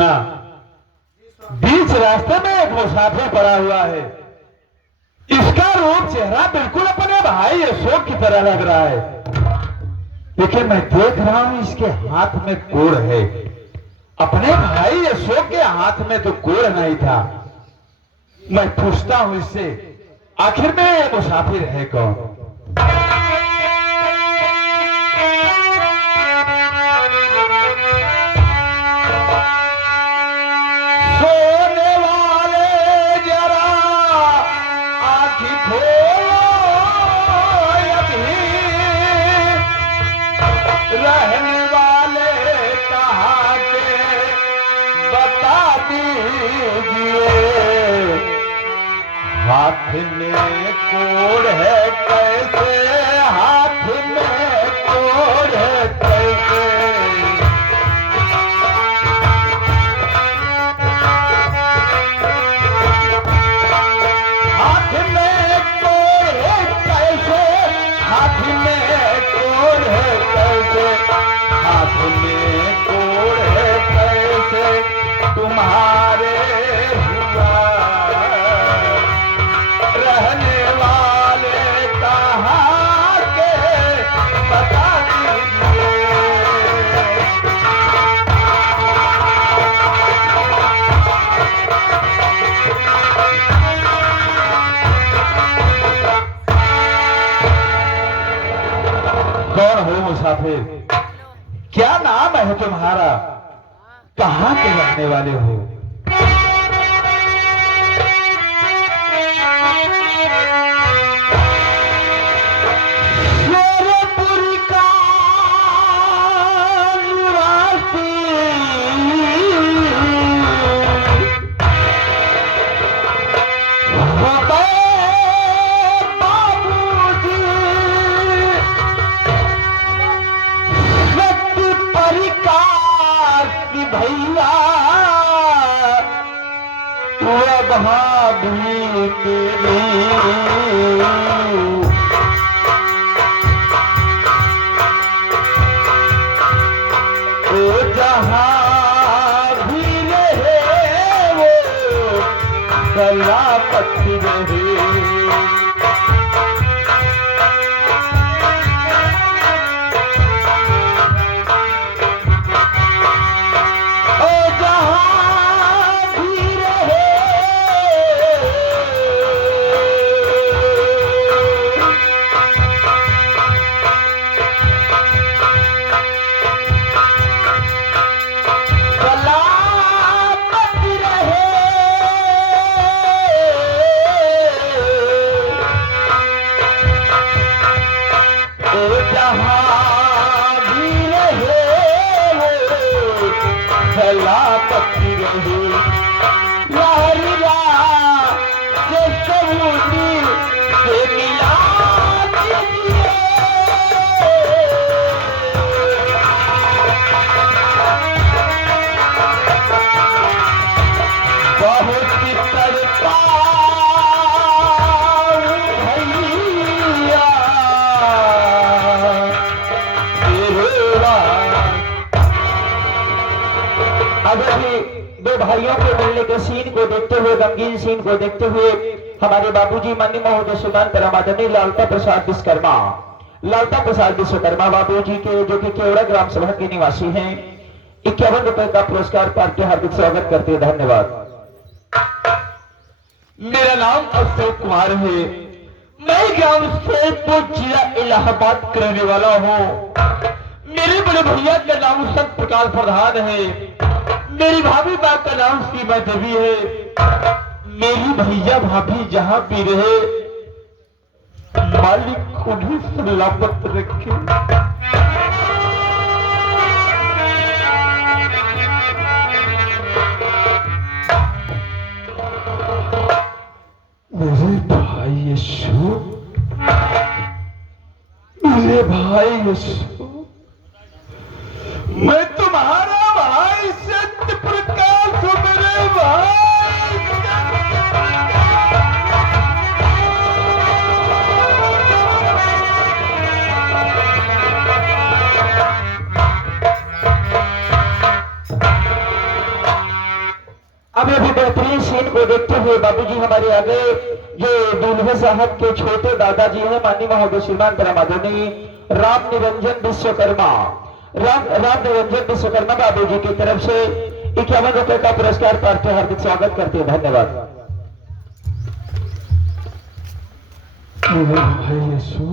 सुना, बीच रास्ते में एक मुसाफिर पड़ा हुआ है। इसका रूप चेहरा बिल्कुल अपने भाई अशोक की तरह लग रहा है, लेकिन मैं देख रहा हूं इसके हाथ में कोड़ है। अपने भाई अशोक के हाथ में तो कोड़ नहीं था। मैं पूछता हूं इससे, आखिर में ये मुसाफिर है कौन? सोने वाले जरा आँखी खोलो अभी, रहने वाले कहाँ के बता दीजिए। हाथ में कोड़ है कैसे, हाथ में कोड़ है कैसे। हाथ में कोड़ है कैसे, हाथ में कोड़ है कैसे, हाथ में कोड़ है कैसे तुम्हारे हुआ। रहने वाले कहाँ के बता दीजिए। कौन हो मुसाफिर? क्या नाम है तुम्हारा? कहाँ के रहने वाले हो? भैया तू भाभी तेरी, ओ जहाँ भी रहे वो गला पट्टी रहे। दो भाइयों के मिलने के सीन को देखते हुए, गमगीन सीन को देखते हुए हमारे बाबूजी माननीय महोदय सुदान परमादनी लालता प्रसाद विश्वकर्मा, लालता प्रसाद विश्वकर्मा बाबूजी के, जो कि केवड़ा ग्राम सभा के निवासी हैं, 51 रुपए का पुरस्कार पाकर के हार्दिक स्वागत करते हैं। धन्यवाद। मेरा नाम अशोक कुमार है। मैं ग्राम सैदपुर जिला इलाहाबाद का रहने वाला हूँ। मेरे बड़े भैया का नाम सत प्रकाश प्रधान है। मेरी भाभी बा का नाम सीमा देवी है। मेरी भैया भाभी जहां भी रहे मालिक उन्हें सलामत रखे। मेरे भाई अशोक, मेरे भाई अशोक, मैं तुम्हारा भाई सत्य प्रकाश हूं। मेरे भाई अब अभी बेहतरीन सीन को देखते हुए बाबूजी हमारे आगे जो दूल्हे साहब के छोटे दादाजी हैं माननीय महोदय श्रीमान परमादरणीय राम निरंजन विश्वकर्मा राम निरंजन विश्वकर्मा बाबूजी की तरफ से 51 रुपए का पुरस्कार पाते हैं। हार्दिक स्वागत करते हैं, धन्यवाद। भाई यशु,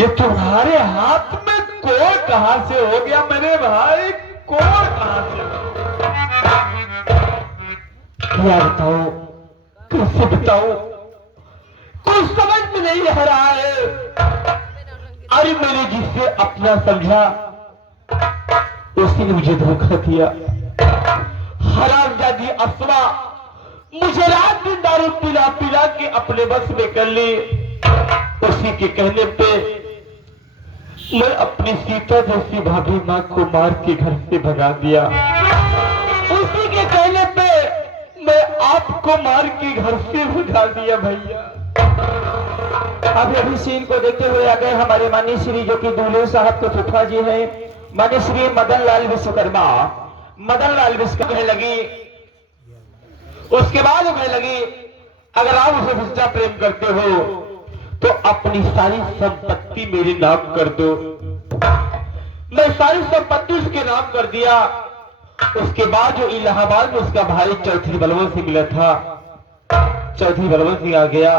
ये तुम्हारे हाथ में कोड़ कहां से हो गया मेरे भाई? कोड़ कहां से? क्या बताओ, कैसे बताओ, कुछ समझ में नहीं आ रहा है। अरे मैंने जिससे अपना समझा उसी ने मुझे धोखा दिया। हरामजादी असवा मुझे रात दिन दारू पिला पिला के अपने बस में कर ली। उसी के कहने पे मैं अपनी सीता जैसी भाभी मां को मार के घर से भगा दिया। उसी के कहने पे मैं आपको मार के घर से भगा दिया भैया। अब अभी सीन को देखते हुए आ गए हमारे माननीय श्री जो कि दूल्हे साहब के फूफा जी हैं माननीय श्री मदन लाल विश्वकर्मा। मदन लाल विश्वकर्मा कहने लगी, उसके बाद वो कहने लगी अगर आप उसे सच्चा प्रेम करते हो तो अपनी सारी संपत्ति मेरे नाम कर दो। मैं सारी संपत्ति उसके नाम कर दिया। उसके बाद जो इलाहाबाद में उसका भाई चौधरी बलवंत सिंह मिला था, चौधरी बलवंत सिंह आ गया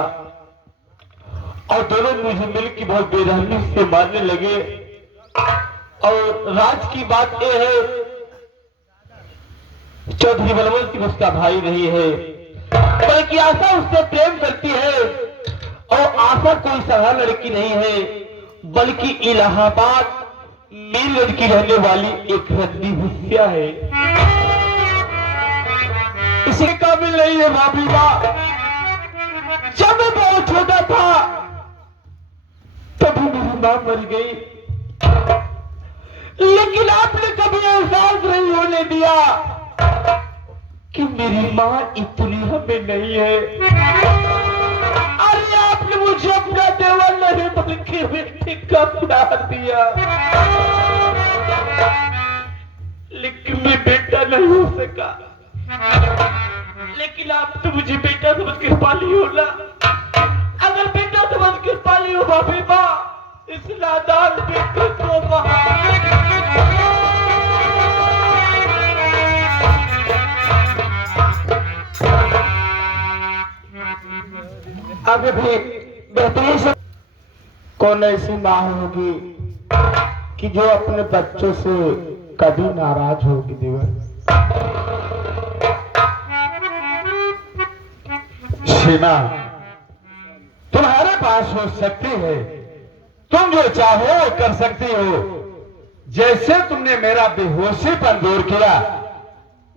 और दोनों मुझे मिलकर बहुत बेरहमी से मारने लगे। और राज की बात यह है चौधरी बलवंत सिंह उसका भाई नहीं है, बल्कि आशा उससे प्रेम करती है। और आशा कोई साधारण लड़की नहीं है, बल्कि इलाहाबाद में लड़की रहने वाली एक रद्दी हुस्या है। इसे काबिल नहीं है भाभी मां। जब मैं बहुत छोटा था तभी मेरी मां मर गई, लेकिन आपने कभी एहसास नहीं होने दिया कि मेरी मां इतनी हमें नहीं है। अरे आपने मुझे अपना देवर नहीं बल्कि बेटे का प्यार दिया, लेकिन मैं बेटा नहीं हो सका। लेकिन आप तो मुझे बेटा समझ कर पाली हो ना। अगर बेटा समझ कर पाली हो भाभी मां, इस नादान बेटे को अभी भी बेहतरीन से कौन ऐसी मां होगी कि जो अपने बच्चों से कभी नाराज होगी? देवर सीमा तुम्हारे पास हो सकती है, तुम जो चाहो वो कर सकती हो। जैसे तुमने मेरा बेहोशीपन दूर किया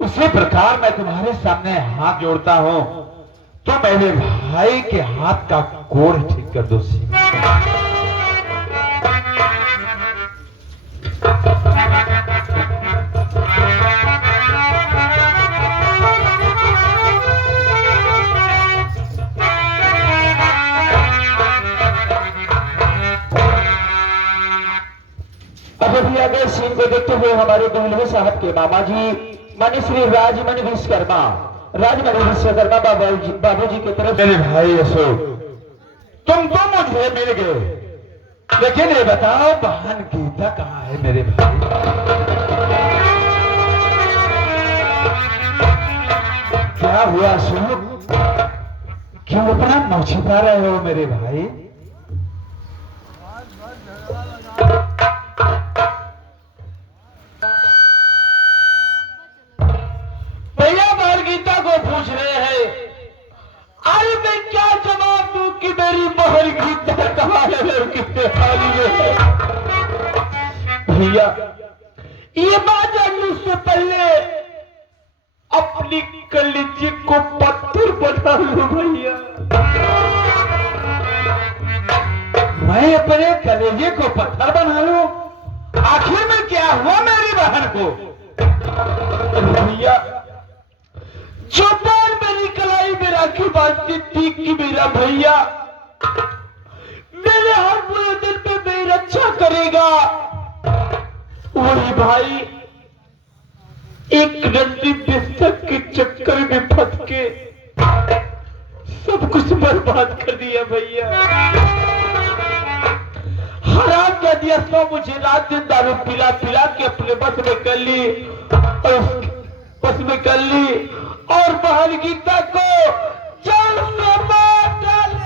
उसी प्रकार मैं तुम्हारे सामने हाथ जोड़ता हूं तो मेरे भाई के हाथ का कोड़ ठीक कर दो। अब अभी आगे सीन को देखते हुए हमारे दूल्हे साहब के मामा जी मानी श्री राजमणि विश्वकर्मा बाबूजी की तरफ मेरे भाई अशोक तुम तो मुझे मिल गए, लेकिन ये बताओ बहन गीता कहाँ है मेरे भाई? क्या हुआ अशोक, क्यों अपना मुंह छिपा रहे हो मेरे भाई? गीता को पूछ रहे हैं, अरे मैं क्या जवाब दूं कि मेरी बहन गीता कहाँ है और कितने हाली है? भैया ये बात जानने से पहले अपनी कलेजे को पत्थर बना लो भैया। मैं अपने कलेजे को पत्थर बना लूं? आखिर में क्या हुआ मेरी बहन को? भैया जो बाल मेरी कलाई में राखी बांधती थी कि मेरा भैया मेरे हर बुरे दिन पे मेरी रक्षा करेगा, वही भाई एक रंडी बिस्तर की चक्कर में फंस के सब कुछ बर्बाद कर दिया भैया। हराम कर दिया। सो मुझे रात दिन दारू पिला पिला के अपने बस में कर ली और बहन गीता को जल से मार डाला।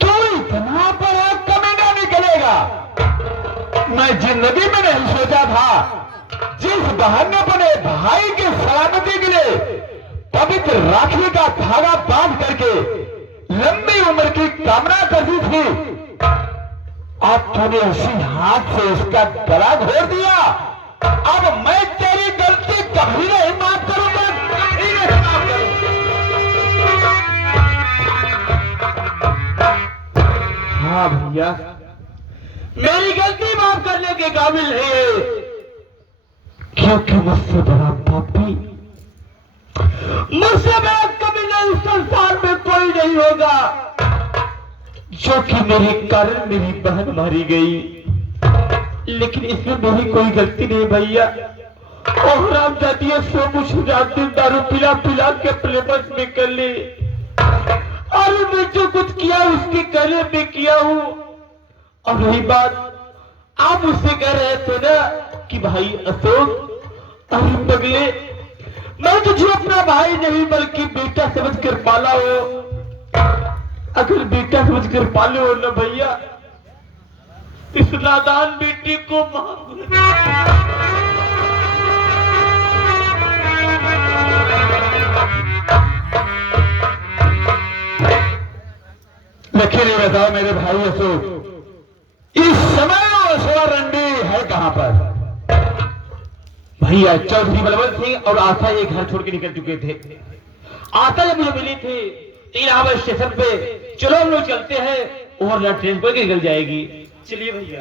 तो इतना बड़ा कमीना निकलेगा, मैं जिंदगी में नहीं सोचा था। जिस बहन ने अपने भाई की सलामती के लिए पवित्र राखी का धागा बांध करके लंबी उम्र की कामना करती थी, अब तूने उसी हाथ से उसका गला घोट दिया। अब मैं तेरी गलती कभी नहीं माफ करूंगा। हाँ भैया, मेरी गलती माफ करने के काबिल है, क्योंकि मुझसे बड़ा पापी, मुझसे बड़ा कमीना इस संसार में कोई नहीं होगा। जो कि मेरे कारण मेरी बहन मारी गई, लेकिन इसमें मेरी कोई गलती नहीं भैया। और राम जाती है सो मुझे रात दिन दारू पिला पिला के अपने बस में कर ली, और मैं जो कुछ किया उसके कहने में किया हूं। और रही बात, आप उससे कह रहे थे ना कि भाई अशोक, अरे पगले, मैं तुझे अपना भाई नहीं बल्कि बेटा समझकर पाला हो। अगर बेटा समझकर पाले हो ना भैया, इस नादान बेटी को माफ। लेकिन ये बताओ मेरे भाई अशोक, इस समय असवा रंडी है कहां पर? भैया चौधरी बलवंत सिंह और आशा ये घर छोड़ के निकल चुके थे। आशा जब मुझे मिली थी इलाहाबाद स्टेशन पे, चलो हम लोग चलते हैं, ओवरनाइट ट्रेन पर निकल जाएगी। चलिए भैया।